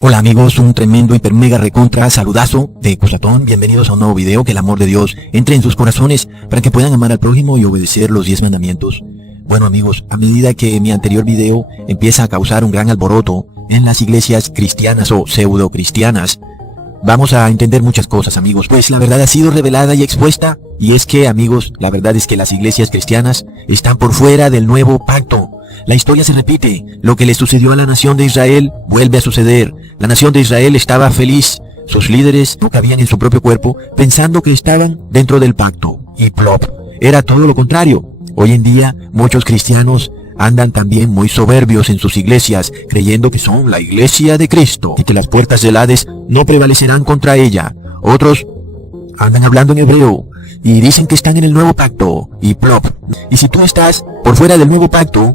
Hola amigos, un tremendo hiper mega recontra saludazo de Cusatón. Bienvenidos a un nuevo video. Que el amor de Dios entre en sus corazones para que puedan amar al prójimo y obedecer los 10 mandamientos. Bueno amigos, a medida que mi anterior video empieza a causar un gran alboroto en las iglesias cristianas o pseudo cristianas, vamos a entender muchas cosas amigos, pues la verdad ha sido revelada y expuesta. Y es que amigos, la verdad es que las iglesias cristianas están por fuera del nuevo pacto. La historia se repite. Lo que le sucedió a la nación de Israel vuelve a suceder. La nación de Israel estaba feliz. Sus líderes no cabían en su propio cuerpo, pensando que estaban dentro del pacto. Y plop, era todo lo contrario. Hoy en día, muchos cristianos andan también muy soberbios en sus iglesias, creyendo que son la iglesia de Cristo y que las puertas del Hades no prevalecerán contra ella. Otros andan hablando en hebreo y dicen que están en el nuevo pacto. Y plop. Y si tú estás por fuera del nuevo pacto,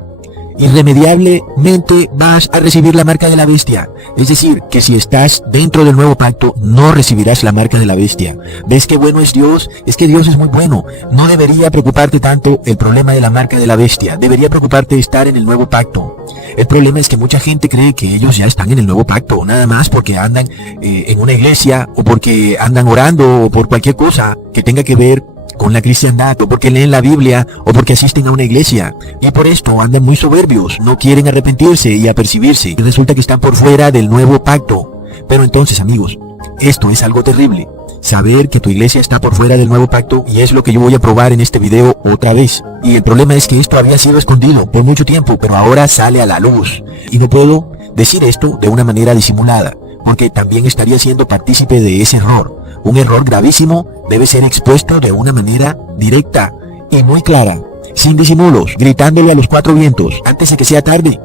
irremediablemente vas a recibir la marca de la bestia. Es decir, que si estás dentro del nuevo pacto, no recibirás la marca de la bestia. ¿Ves qué bueno es Dios? Es que Dios es muy bueno. No debería preocuparte tanto el problema de la marca de la bestia. Debería preocuparte estar en el nuevo pacto. El problema es que mucha gente cree que ellos ya están en el nuevo pacto, nada más porque andan en una iglesia, o porque andan orando, o por cualquier cosa que tenga que ver con la cristiandad, o porque leen la Biblia, o porque asisten a una iglesia. Y por esto andan muy soberbios, no quieren arrepentirse y apercibirse. Y resulta que están por fuera del nuevo pacto. Pero entonces amigos, esto es algo terrible. Saber que tu iglesia está por fuera del nuevo pacto, y es lo que yo voy a probar en este video otra vez. Y el problema es que esto había sido escondido por mucho tiempo, pero ahora sale a la luz. Y no puedo decir esto de una manera disimulada, porque también estaría siendo partícipe de ese error. Un error gravísimo debe ser expuesto de una manera directa y muy clara, sin disimulos, gritándole a los cuatro vientos, antes de que sea tarde.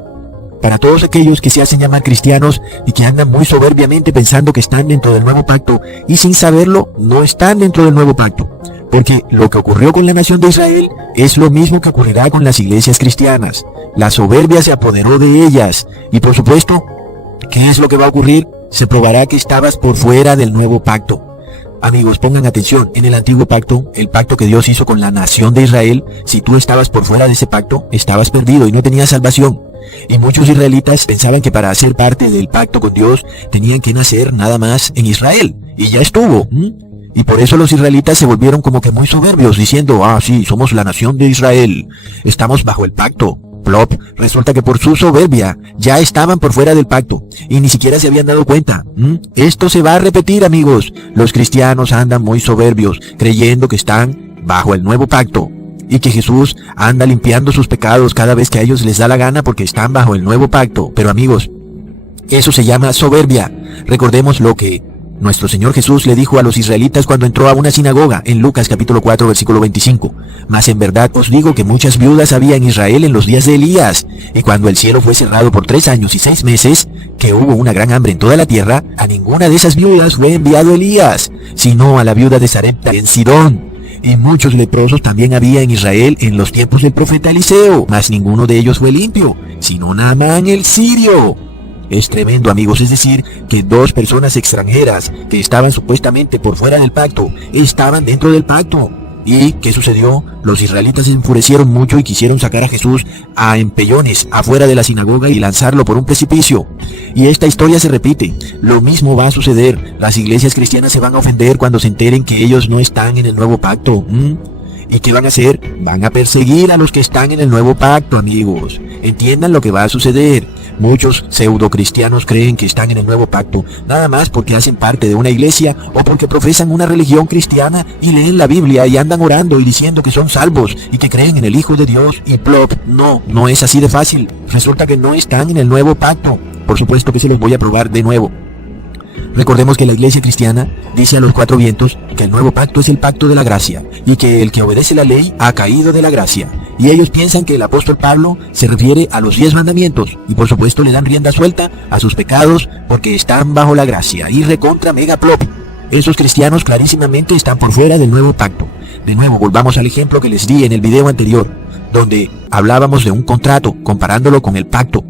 Para todos aquellos que se hacen llamar cristianos y que andan muy soberbiamente pensando que están dentro del nuevo pacto, y sin saberlo, no están dentro del nuevo pacto. Porque lo que ocurrió con la nación de Israel es lo mismo que ocurrirá con las iglesias cristianas. La soberbia se apoderó de ellas, y por supuesto, ¿qué es lo que va a ocurrir? Se probará que estabas por fuera del nuevo pacto. Amigos, pongan atención, en el antiguo pacto, el pacto que Dios hizo con la nación de Israel, si tú estabas por fuera de ese pacto, estabas perdido y no tenías salvación. Y muchos israelitas pensaban que para ser parte del pacto con Dios, tenían que nacer nada más en Israel, y ya estuvo. Y por eso los israelitas se volvieron como que muy soberbios, diciendo, sí, somos la nación de Israel, estamos bajo el pacto. Plop, resulta que por su soberbia ya estaban por fuera del pacto y ni siquiera se habían dado cuenta. Esto se va a repetir amigos. Los cristianos andan muy soberbios, creyendo que están bajo el nuevo pacto y que Jesús anda limpiando sus pecados cada vez que a ellos les da la gana porque están bajo el nuevo pacto. Pero amigos, eso se llama soberbia. Recordemos lo que nuestro Señor Jesús le dijo a los israelitas cuando entró a una sinagoga en Lucas capítulo 4 versículo 25. Mas en verdad os digo que muchas viudas había en Israel en los días de Elías, y cuando el cielo fue cerrado por 3 años y 6 meses, que hubo una gran hambre en toda la tierra, a ninguna de esas viudas fue enviado Elías, sino a la viuda de Sarepta en Sidón. Y muchos leprosos también había en Israel en los tiempos del profeta Eliseo, mas ninguno de ellos fue limpio, sino Naamán el sirio. Es tremendo amigos, es decir, que 2 personas extranjeras que estaban supuestamente por fuera del pacto, estaban dentro del pacto. ¿Y qué sucedió? Los israelitas se enfurecieron mucho y quisieron sacar a Jesús a empellones afuera de la sinagoga y lanzarlo por un precipicio. Y esta historia se repite. Lo mismo va a suceder. Las iglesias cristianas se van a ofender cuando se enteren que ellos no están en el nuevo pacto. ¿Y qué van a hacer? Van a perseguir a los que están en el nuevo pacto, amigos. Entiendan lo que va a suceder. Muchos pseudo-cristianos creen que están en el nuevo pacto, nada más porque hacen parte de una iglesia o porque profesan una religión cristiana y leen la Biblia y andan orando y diciendo que son salvos y que creen en el Hijo de Dios y plop. No es así de fácil. Resulta que no están en el nuevo pacto. Por supuesto que se los voy a probar de nuevo. Recordemos que la iglesia cristiana dice a los 4 vientos que el nuevo pacto es el pacto de la gracia y que el que obedece la ley ha caído de la gracia. Y ellos piensan que el apóstol Pablo se refiere a los 10 mandamientos y por supuesto le dan rienda suelta a sus pecados porque están bajo la gracia y recontra mega plop. Esos cristianos clarísimamente están por fuera del nuevo pacto. De nuevo, volvamos al ejemplo que les di en el video anterior, donde hablábamos de un contrato comparándolo con el pacto.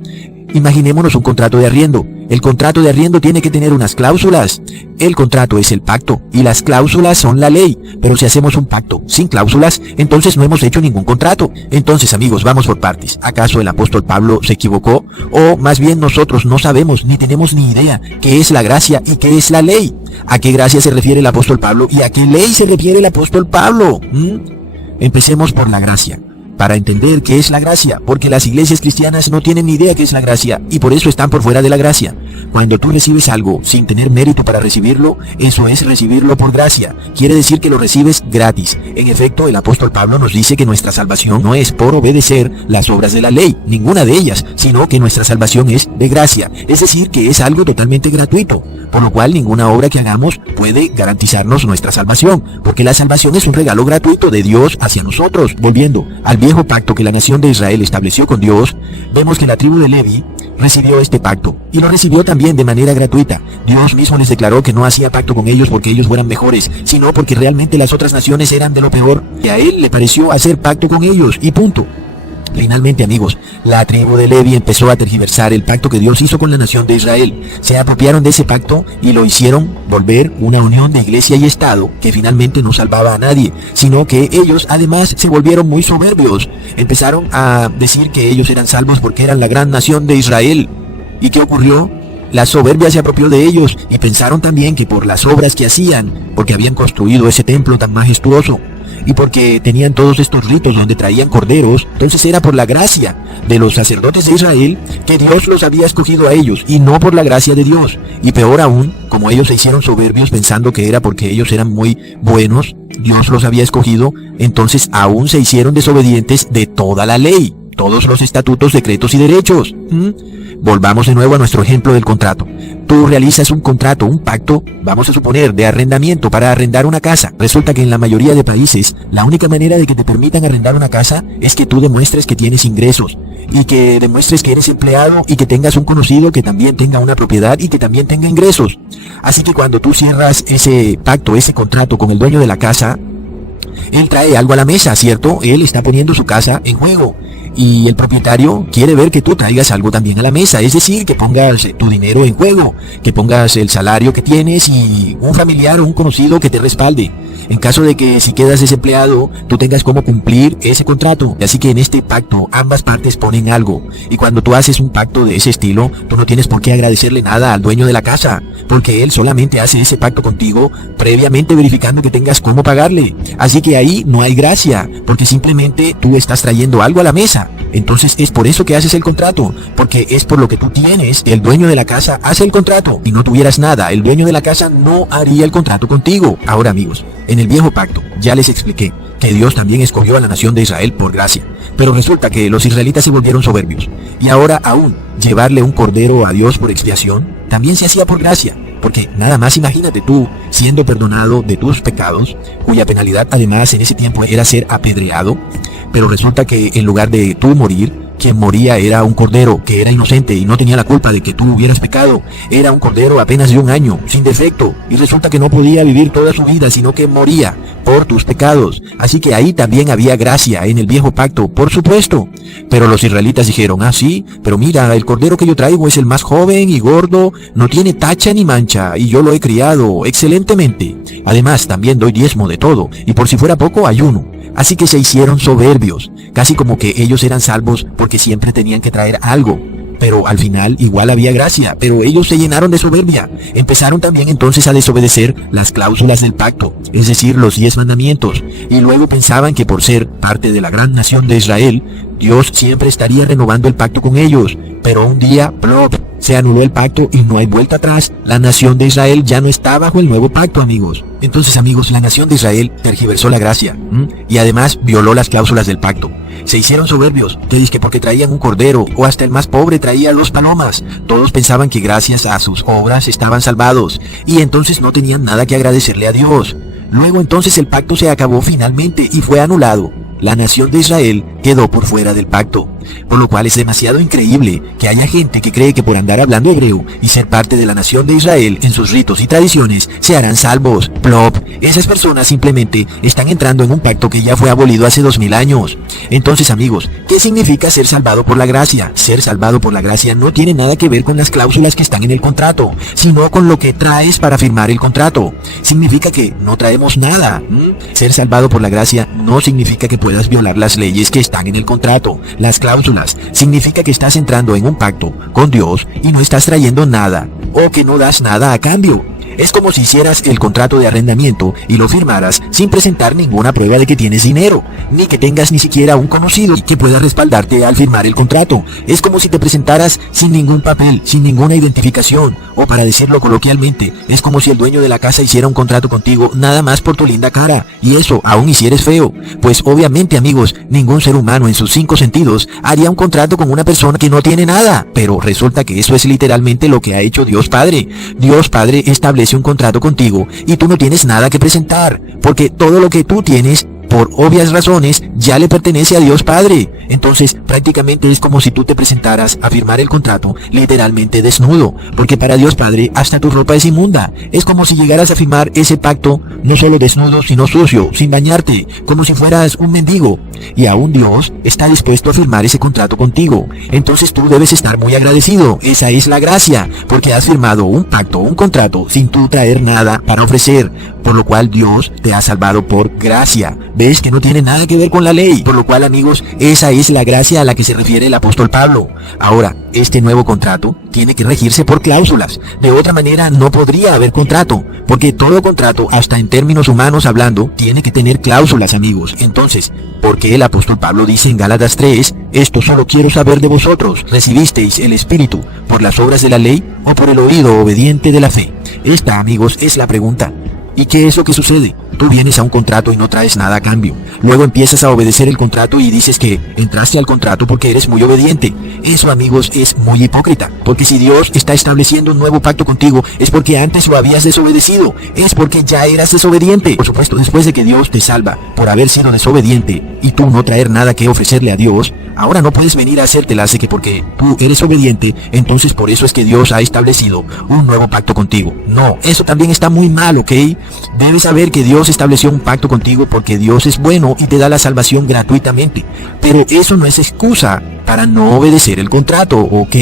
Imaginémonos un contrato de arriendo. El contrato de arriendo tiene que tener unas cláusulas. El contrato es el pacto y las cláusulas son la ley. Pero si hacemos un pacto sin cláusulas, entonces no hemos hecho ningún contrato. Entonces, amigos, vamos por partes. ¿Acaso el apóstol Pablo se equivocó? O más bien nosotros no sabemos ni tenemos ni idea qué es la gracia y qué es la ley. ¿A qué gracia se refiere el apóstol Pablo y a qué ley se refiere el apóstol Pablo? Empecemos por la gracia. Para entender qué es la gracia, porque las iglesias cristianas no tienen ni idea qué es la gracia y por eso están por fuera de la gracia. Cuando tú recibes algo sin tener mérito para recibirlo, eso es recibirlo por gracia. Quiere decir que lo recibes gratis. En efecto, el apóstol Pablo nos dice que nuestra salvación no es por obedecer las obras de la ley, ninguna de ellas, sino que nuestra salvación es de gracia. Es decir, que es algo totalmente gratuito, por lo cual ninguna obra que hagamos puede garantizarnos nuestra salvación, porque la salvación es un regalo gratuito de Dios hacia nosotros. Volviendo al viejo pacto que la nación de Israel estableció con Dios, vemos que la tribu de Leví recibió este pacto y lo recibió también de manera gratuita. Dios mismo les declaró que no hacía pacto con ellos porque ellos fueran mejores, sino porque realmente las otras naciones eran de lo peor y a él le pareció hacer pacto con ellos y punto. Finalmente, amigos, la tribu de Leví empezó a tergiversar el pacto que Dios hizo con la nación de Israel. Se apropiaron de ese pacto y lo hicieron volver una unión de iglesia y Estado que finalmente no salvaba a nadie, sino que ellos además se volvieron muy soberbios. Empezaron a decir que ellos eran salvos porque eran la gran nación de Israel. ¿Y qué ocurrió? La soberbia se apropió de ellos y pensaron también que por las obras que hacían, porque habían construido ese templo tan majestuoso, y porque tenían todos estos ritos donde traían corderos, entonces era por la gracia de los sacerdotes de Israel que Dios los había escogido a ellos, y no por la gracia de Dios. Y peor aún, como ellos se hicieron soberbios pensando que era porque ellos eran muy buenos, Dios los había escogido, entonces aún se hicieron desobedientes de toda la ley, todos los estatutos, decretos y derechos. Volvamos de nuevo a nuestro ejemplo del contrato. Tú realizas un contrato, un pacto, vamos a suponer, de arrendamiento para arrendar una casa. Resulta que en la mayoría de países, la única manera de que te permitan arrendar una casa es que tú demuestres que tienes ingresos y que demuestres que eres empleado y que tengas un conocido que también tenga una propiedad y que también tenga ingresos. Así que cuando tú cierras ese pacto, ese contrato con el dueño de la casa, él trae algo a la mesa, ¿cierto? Él está poniendo su casa en juego. Y el propietario quiere ver que tú traigas algo también a la mesa, es decir, que pongas tu dinero en juego, que pongas el salario que tienes y un familiar o un conocido que te respalde. En caso de que si quedas desempleado, tú tengas cómo cumplir ese contrato. Así que en este pacto ambas partes ponen algo. Y cuando tú haces un pacto de ese estilo, tú no tienes por qué agradecerle nada al dueño de la casa, porque él solamente hace ese pacto contigo previamente verificando que tengas cómo pagarle. Así que ahí no hay gracia, porque simplemente tú estás trayendo algo a la mesa. Entonces es por eso que haces el contrato, porque es por lo que tú tienes. El dueño de la casa hace el contrato. Si no tuvieras nada, el dueño de la casa no haría el contrato contigo. Ahora, amigos, en el viejo pacto ya les expliqué que Dios también escogió a la nación de Israel por gracia, pero resulta que los israelitas se volvieron soberbios y ahora aún llevarle un cordero a Dios por expiación también se hacía por gracia, porque nada más imagínate tú siendo perdonado de tus pecados, cuya penalidad además en ese tiempo era ser apedreado, pero resulta que en lugar de tú morir, quien moría era un cordero que era inocente y no tenía la culpa de que tú hubieras pecado. Era un cordero apenas de 1 año, sin defecto, y resulta que no podía vivir toda su vida, sino que moría por tus pecados. Así que ahí también había gracia en el viejo pacto, por supuesto. Pero los israelitas dijeron, sí, pero mira, el cordero que yo traigo es el más joven y gordo, no tiene tacha ni mancha, y yo lo he criado excelentemente. Además, también doy diezmo de todo, y por si fuera poco, ayuno. Así que se hicieron soberbios, casi como que ellos eran salvos porque siempre tenían que traer algo. Pero al final igual había gracia, pero ellos se llenaron de soberbia. Empezaron también entonces a desobedecer las cláusulas del pacto, es decir, los 10 mandamientos. Y luego pensaban que por ser parte de la gran nación de Israel, Dios siempre estaría renovando el pacto con ellos. Pero un día, ¡plop!, se anuló el pacto y no hay vuelta atrás. La nación de Israel ya no está bajo el nuevo pacto, amigos. Entonces, amigos, la nación de Israel tergiversó la gracia y además violó las cláusulas del pacto. Se hicieron soberbios, que dizque porque traían un cordero, o hasta el más pobre traía 2 palomas. Todos pensaban que gracias a sus obras estaban salvados, y entonces no tenían nada que agradecerle a Dios. Luego entonces el pacto se acabó finalmente y fue anulado. La nación de Israel quedó por fuera del pacto. Por lo cual es demasiado increíble que haya gente que cree que por andar hablando hebreo y ser parte de la nación de Israel en sus ritos y tradiciones se harán salvos. Plop. Esas personas simplemente están entrando en un pacto que ya fue abolido hace 2000 años. Entonces, amigos, ¿qué significa ser salvado por la gracia? Ser salvado por la gracia no tiene nada que ver con las cláusulas que están en el contrato, sino con lo que traes para firmar el contrato. Significa que no traemos nada. Ser salvado por la gracia no significa que puedas violar las leyes que están en el contrato, las cláusulas. Significa que estás entrando en un pacto con Dios y no estás trayendo nada, o que no das nada a cambio. Es como si hicieras el contrato de arrendamiento y lo firmaras sin presentar ninguna prueba de que tienes dinero, ni que tengas ni siquiera un conocido que pueda respaldarte al firmar el contrato. Es como si te presentaras sin ningún papel, sin ninguna identificación, o para decirlo coloquialmente, es como si el dueño de la casa hiciera un contrato contigo nada más por tu linda cara, y eso aún y si eres feo. Pues obviamente, amigos, ningún ser humano en sus 5 sentidos haría un contrato con una persona que no tiene nada, pero resulta que eso es literalmente lo que ha hecho Dios Padre. Dios Padre establece un contrato contigo y tú no tienes nada que presentar, porque todo lo que tú tienes, por obvias razones, ya le pertenece a Dios Padre. Entonces, prácticamente es como si tú te presentaras a firmar el contrato literalmente desnudo, porque para Dios Padre hasta tu ropa es inmunda. Es como si llegaras a firmar ese pacto no solo desnudo, sino sucio, sin bañarte, como si fueras un mendigo. Y aún Dios está dispuesto a firmar ese contrato contigo. Entonces tú debes estar muy agradecido. Esa es la gracia, porque has firmado un pacto, un contrato, sin tú traer nada para ofrecer, por lo cual Dios te ha salvado por gracia. Ves que no tiene nada que ver con la ley, por lo cual, amigos, esa es la gracia a la que se refiere el apóstol Pablo. Ahora, este nuevo contrato tiene que regirse por cláusulas. De otra manera no podría haber contrato, porque todo contrato, hasta en términos humanos hablando, tiene que tener cláusulas, amigos. Entonces, ¿por qué el apóstol Pablo dice en Gálatas 3, esto solo quiero saber de vosotros, ¿recibisteis el Espíritu por las obras de la ley o por el oído obediente de la fe? Esta, amigos, es la pregunta. ¿Y qué es lo que sucede? Tú vienes a un contrato y no traes nada a cambio. Luego empiezas a obedecer el contrato y dices que entraste al contrato porque eres muy obediente. Eso, amigos, es muy hipócrita. Porque si Dios está estableciendo un nuevo pacto contigo, es porque antes lo habías desobedecido. Es porque ya eras desobediente. Por supuesto, después de que Dios te salva por haber sido desobediente y tú no traer nada que ofrecerle a Dios, ahora no puedes venir a hacértelas de que porque tú eres obediente, entonces por eso es que Dios ha establecido un nuevo pacto contigo. No, eso también está muy mal, ¿ok? Debes saber que Dios estableció un pacto contigo porque Dios es bueno y te da la salvación gratuitamente. Pero eso no es excusa para no obedecer el contrato, ¿ok?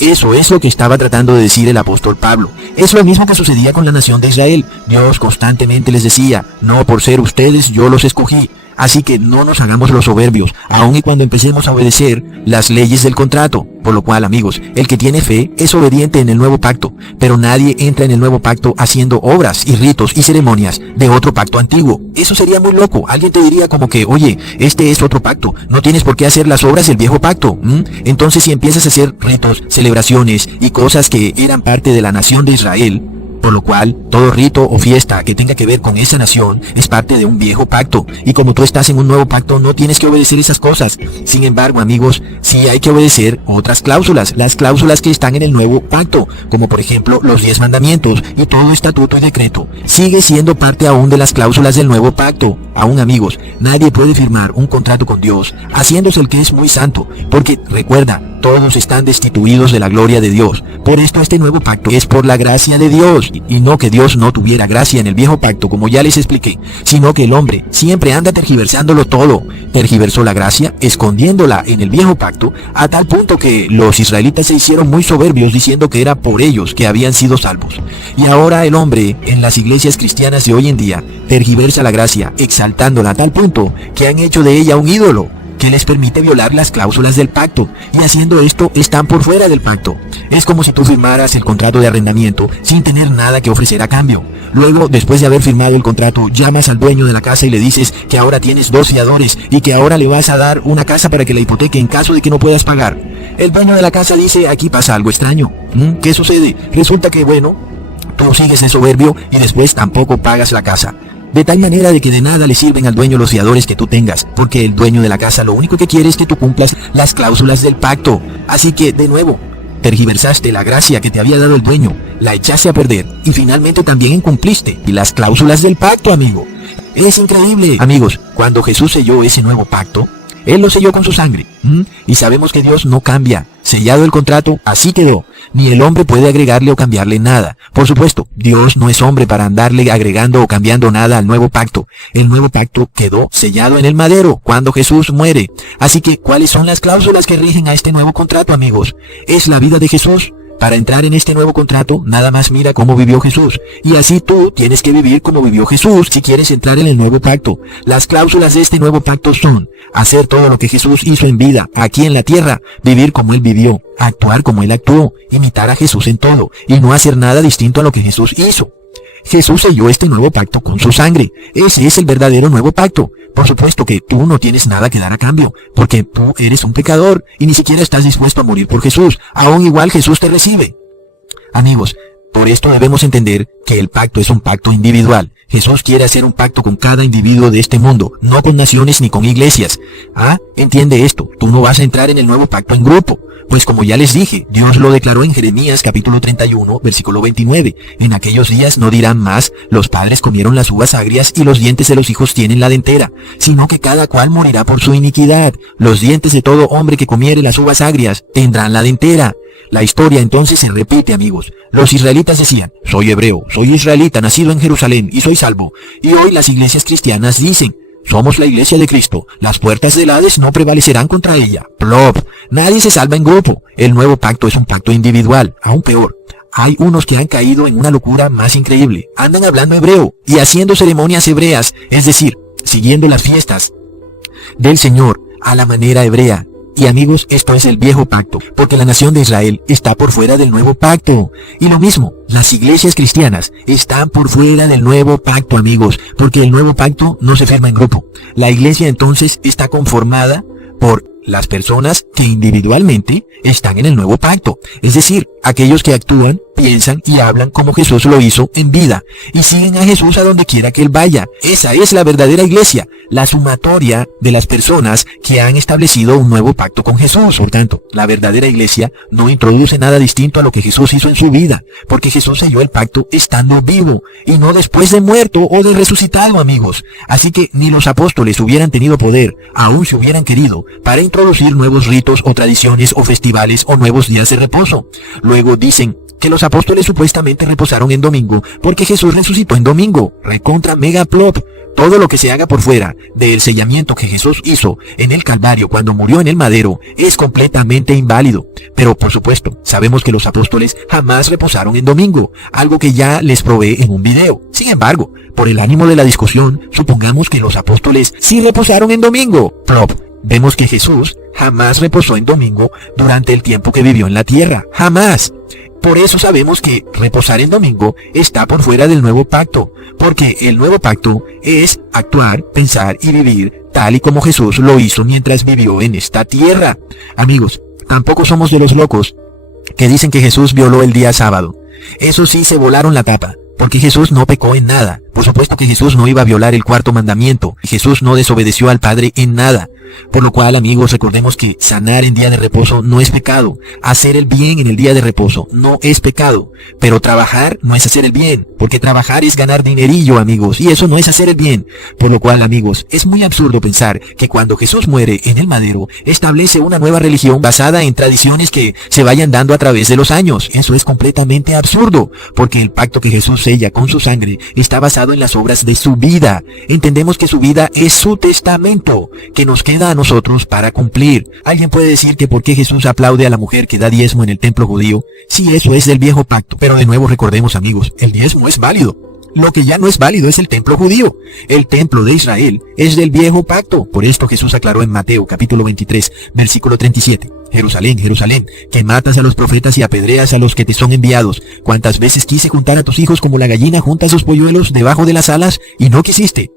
Eso es lo que estaba tratando de decir el apóstol Pablo. Es lo mismo que sucedía con la nación de Israel. Dios constantemente les decía, no por ser ustedes yo los escogí. Así que no nos hagamos los soberbios, aun y cuando empecemos a obedecer las leyes del contrato. Por lo cual, amigos, el que tiene fe es obediente en el nuevo pacto, pero nadie entra en el nuevo pacto haciendo obras y ritos y ceremonias de otro pacto antiguo. Eso sería muy loco. Alguien te diría como que, oye, este es otro pacto, no tienes por qué hacer las obras del viejo pacto. Entonces, si empiezas a hacer ritos, celebraciones y cosas que eran parte de la nación de Israel, por lo cual, todo rito o fiesta que tenga que ver con esa nación es parte de un viejo pacto. Y como tú estás en un nuevo pacto, no tienes que obedecer esas cosas. Sin embargo, amigos, sí hay que obedecer otras cláusulas. Las cláusulas que están en el nuevo pacto. Como por ejemplo, los 10 mandamientos y todo estatuto y decreto. Sigue siendo parte aún de las cláusulas del nuevo pacto. Aún, amigos, nadie puede firmar un contrato con Dios haciéndose el que es muy santo. Porque, recuerda, todos están destituidos de la gloria de Dios. Por esto este nuevo pacto es por la gracia de Dios, y no que Dios no tuviera gracia en el viejo pacto, como ya les expliqué, sino que el hombre siempre anda tergiversándolo todo. Tergiversó la gracia, escondiéndola en el viejo pacto, a tal punto que los israelitas se hicieron muy soberbios diciendo que era por ellos que habían sido salvos. Y ahora el hombre, en las iglesias cristianas de hoy en día, tergiversa la gracia, exaltándola a tal punto que han hecho de ella un ídolo que les permite violar las cláusulas del pacto, y haciendo esto están por fuera del pacto. Es como si tú firmaras el contrato de arrendamiento sin tener nada que ofrecer a cambio. Luego, después de haber firmado el contrato, llamas al dueño de la casa y le dices que ahora tienes 2 fiadores y que ahora le vas a dar una casa para que la hipoteque en caso de que no puedas pagar. El dueño de la casa dice, aquí pasa algo extraño. ¿Qué sucede? Resulta que, bueno, tú sigues de soberbio y después tampoco pagas la casa. De tal manera de que de nada le sirven al dueño los fiadores que tú tengas, porque el dueño de la casa lo único que quiere es que tú cumplas las cláusulas del pacto. Así que, de nuevo, tergiversaste la gracia que te había dado el dueño, la echaste a perder y finalmente también incumpliste las cláusulas del pacto, amigo. Es increíble. Amigos, cuando Jesús selló ese nuevo pacto, Él lo selló con su sangre. Y sabemos que Dios no cambia. Sellado el contrato, así quedó. Ni el hombre puede agregarle o cambiarle nada. Por supuesto, Dios no es hombre para andarle agregando o cambiando nada al nuevo pacto. El nuevo pacto quedó sellado en el madero cuando Jesús muere. Así que, ¿cuáles son las cláusulas que rigen a este nuevo contrato, amigos? Es la vida de Jesús. Para entrar en este nuevo contrato, nada más mira cómo vivió Jesús. Y así tú tienes que vivir como vivió Jesús si quieres entrar en el nuevo pacto. Las cláusulas de este nuevo pacto son hacer todo lo que Jesús hizo en vida, aquí en la tierra, vivir como Él vivió, actuar como Él actuó, imitar a Jesús en todo, y no hacer nada distinto a lo que Jesús hizo. Jesús selló este nuevo pacto con su sangre. Ese es el verdadero nuevo pacto. Por supuesto que tú no tienes nada que dar a cambio, porque tú eres un pecador y ni siquiera estás dispuesto a morir por Jesús. Aún igual Jesús te recibe. Amigos, por esto debemos entender que el pacto es un pacto individual. Jesús quiere hacer un pacto con cada individuo de este mundo, no con naciones ni con iglesias. Entiende esto, tú no vas a entrar en el nuevo pacto en grupo. Pues como ya les dije, Dios lo declaró en Jeremías capítulo 31, versículo 29. En aquellos días no dirán más, los padres comieron las uvas agrias y los dientes de los hijos tienen la dentera, sino que cada cual morirá por su iniquidad. Los dientes de todo hombre que comiere las uvas agrias tendrán la dentera. La historia entonces se repite, amigos. Los israelitas decían, soy hebreo, soy israelita, nacido en Jerusalén y soy salvo. Y hoy las iglesias cristianas dicen, somos la iglesia de Cristo, las puertas del Hades no prevalecerán contra ella. Plop. Nadie se salva en grupo. El nuevo pacto es un pacto individual, aún peor. Hay unos que han caído en una locura más increíble. Andan hablando hebreo y haciendo ceremonias hebreas, es decir, siguiendo las fiestas del Señor a la manera hebrea. Y amigos, esto es el viejo pacto, porque la nación de Israel está por fuera del nuevo pacto. Y lo mismo, las iglesias cristianas están por fuera del nuevo pacto, amigos, porque el nuevo pacto no se firma en grupo. La iglesia entonces está conformada por las personas que individualmente están en el nuevo pacto, es decir, aquellos que actúan, piensan y hablan como Jesús lo hizo en vida, y siguen a Jesús a donde quiera que Él vaya. Esa es la verdadera iglesia, la sumatoria de las personas que han establecido un nuevo pacto con Jesús. Por tanto, la verdadera iglesia no introduce nada distinto a lo que Jesús hizo en su vida, porque Jesús selló el pacto estando vivo, y no después de muerto o de resucitado, amigos. Así que ni los apóstoles hubieran tenido poder, aun si hubieran querido, para introducir nuevos ritos o tradiciones o festivales o nuevos días de reposo. Luego dicen que los apóstoles supuestamente reposaron en domingo porque Jesús resucitó en domingo. Recontra mega plop. Todo lo que se haga por fuera del sellamiento que Jesús hizo en el Calvario cuando murió en el madero es completamente inválido. Pero por supuesto, sabemos que los apóstoles jamás reposaron en domingo, algo que ya les probé en un video. Sin embargo, por el ánimo de la discusión, supongamos que los apóstoles sí reposaron en domingo. Plop. Vemos que Jesús jamás reposó en domingo durante el tiempo que vivió en la tierra. Jamás. Por eso sabemos que reposar en domingo está por fuera del nuevo pacto, porque el nuevo pacto es actuar, pensar y vivir tal y como Jesús lo hizo mientras vivió en esta tierra. Amigos, tampoco somos de los locos que dicen que Jesús violó el día sábado. Eso sí se volaron la tapa, porque Jesús no pecó en nada. Por supuesto que Jesús no iba a violar el cuarto mandamiento. Jesús no desobedeció al Padre en nada. Por lo cual, amigos, recordemos que sanar en día de reposo no es pecado. Hacer el bien en el día de reposo no es pecado. Pero trabajar no es hacer el bien, porque trabajar es ganar dinerillo, amigos, y eso no es hacer el bien. Por lo cual, amigos, es muy absurdo pensar que cuando Jesús muere en el madero, establece una nueva religión basada en tradiciones que se vayan dando a través de los años. Eso es completamente absurdo, porque el pacto que Jesús sella con su sangre está basado en las obras de su vida. Entendemos que su vida es su testamento, que nos queda a nosotros para cumplir. Alguien puede decir que por qué Jesús aplaude a la mujer que da diezmo en el templo judío, si eso es del viejo pacto. Pero de nuevo recordemos, amigos, el diezmo es válido. Lo que ya no es válido es el templo judío. El templo de Israel es del viejo pacto. Por esto Jesús aclaró en Mateo capítulo 23, versículo 37. Jerusalén, Jerusalén, que matas a los profetas y apedreas a los que te son enviados. ¿Cuántas veces quise juntar a tus hijos como la gallina junta sus polluelos debajo de las alas y no quisiste?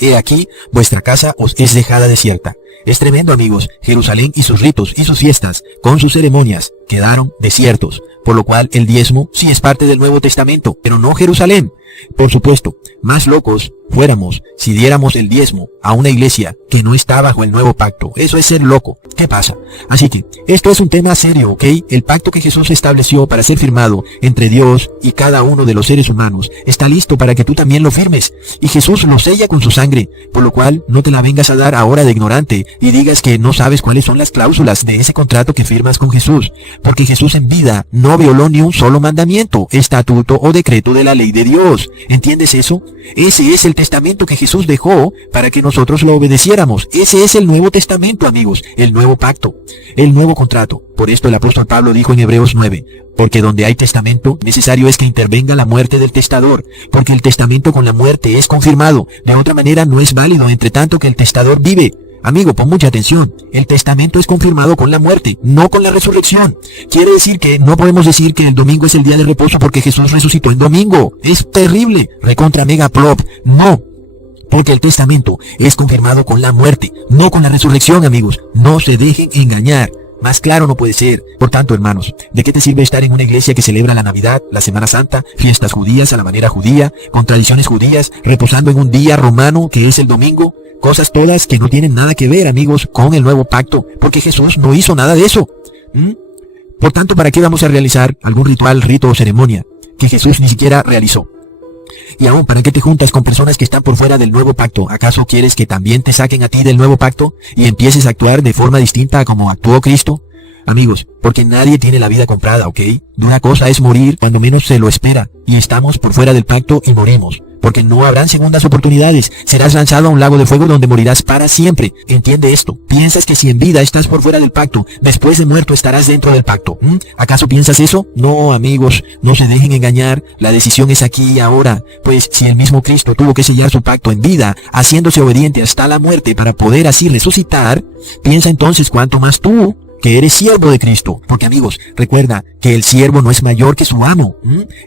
He aquí, vuestra casa os es dejada desierta. Es tremendo, amigos. Jerusalén y sus ritos y sus fiestas, con sus ceremonias, quedaron desiertos. Por lo cual el diezmo sí es parte del Nuevo Testamento, pero no Jerusalén. Por supuesto, más locos fuéramos, si diéramos el diezmo a una iglesia que no está bajo el nuevo pacto. Eso es ser loco. ¿Qué pasa? Así que, esto es un tema serio, ¿ok? El pacto que Jesús estableció para ser firmado entre Dios y cada uno de los seres humanos está listo para que tú también lo firmes. Y Jesús lo sella con su sangre, por lo cual no te la vengas a dar ahora de ignorante y digas que no sabes cuáles son las cláusulas de ese contrato que firmas con Jesús. Porque Jesús en vida no violó ni un solo mandamiento, estatuto o decreto de la ley de Dios. ¿Entiendes eso? Ese es el testamento que Jesús dejó para que nosotros lo obedeciéramos. Ese es el Nuevo Testamento, amigos, el nuevo pacto, el nuevo contrato. Por esto el apóstol Pablo dijo en Hebreos 9, porque donde hay testamento, necesario es que intervenga la muerte del testador, porque el testamento con la muerte es confirmado. De otra manera no es válido, entre tanto que el testador vive. Amigo, pon mucha atención. El testamento es confirmado con la muerte, no con la resurrección. Quiere decir que no podemos decir que el domingo es el día de reposo porque Jesús resucitó en domingo. Es terrible. Recontra mega plop. No. Porque el testamento es confirmado con la muerte, no con la resurrección, amigos. No se dejen engañar. Más claro no puede ser. Por tanto, hermanos, ¿de qué te sirve estar en una iglesia que celebra la Navidad, la Semana Santa, fiestas judías a la manera judía, con tradiciones judías, reposando en un día romano que es el domingo? Cosas todas que no tienen nada que ver, amigos, con el nuevo pacto, porque Jesús no hizo nada de eso. Por tanto, ¿para qué vamos a realizar algún ritual, rito o ceremonia que Jesús ni siquiera realizó? Y aún, ¿para qué te juntas con personas que están por fuera del nuevo pacto? ¿Acaso quieres que también te saquen a ti del nuevo pacto y empieces a actuar de forma distinta a como actuó Cristo? Amigos, porque nadie tiene la vida comprada, ¿ok? Una cosa es morir cuando menos se lo espera, y estamos por fuera del pacto y morimos. Porque no habrán segundas oportunidades. Serás lanzado a un lago de fuego donde morirás para siempre. Entiende esto. ¿Piensas que si en vida estás por fuera del pacto, después de muerto estarás dentro del pacto? ¿Acaso piensas eso? No, amigos, no se dejen engañar. La decisión es aquí y ahora. Pues si el mismo Cristo tuvo que sellar su pacto en vida, haciéndose obediente hasta la muerte para poder así resucitar, piensa entonces cuánto más tú, que eres siervo de Cristo. Porque, amigos, recuerda que el siervo no es mayor que su amo.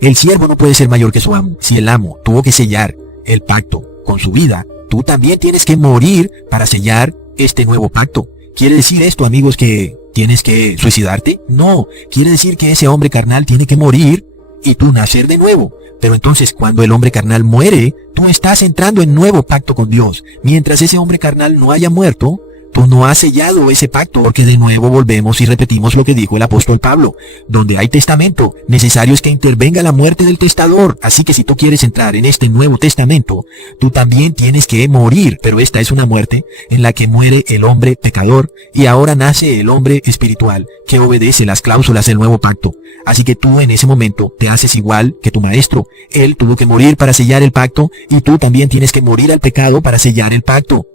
El siervo no puede ser mayor que su amo. Si el amo tuvo que sellar el pacto con su vida, tú también tienes que morir para sellar este nuevo pacto. ¿Quiere decir esto, amigos, que tienes que suicidarte? No. Quiere decir que ese hombre carnal tiene que morir y tú nacer de nuevo. Pero entonces, cuando el hombre carnal muere, tú estás entrando en nuevo pacto con Dios. Mientras ese hombre carnal no haya muerto, tú no has sellado ese pacto, porque de nuevo volvemos y repetimos lo que dijo el apóstol Pablo. Donde hay testamento, necesario es que intervenga la muerte del testador. Así que si tú quieres entrar en este nuevo testamento, tú también tienes que morir. Pero esta es una muerte en la que muere el hombre pecador y ahora nace el hombre espiritual, que obedece las cláusulas del nuevo pacto. Así que tú en ese momento te haces igual que tu maestro. Él tuvo que morir para sellar el pacto y tú también tienes que morir al pecado para sellar el pacto.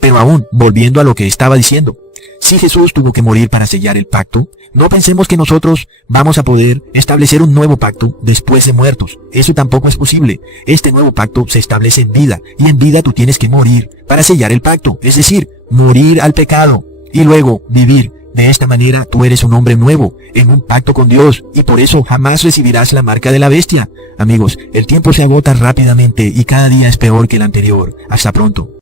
Pero aún, volviendo a lo que estaba diciendo, si Jesús tuvo que morir para sellar el pacto, no pensemos que nosotros vamos a poder establecer un nuevo pacto después de muertos. Eso tampoco es posible. Este nuevo pacto se establece en vida, y en vida tú tienes que morir para sellar el pacto, es decir, morir al pecado y luego vivir. De esta manera tú eres un hombre nuevo, en un pacto con Dios, y por eso jamás recibirás la marca de la bestia. Amigos, el tiempo se agota rápidamente y cada día es peor que el anterior. Hasta pronto.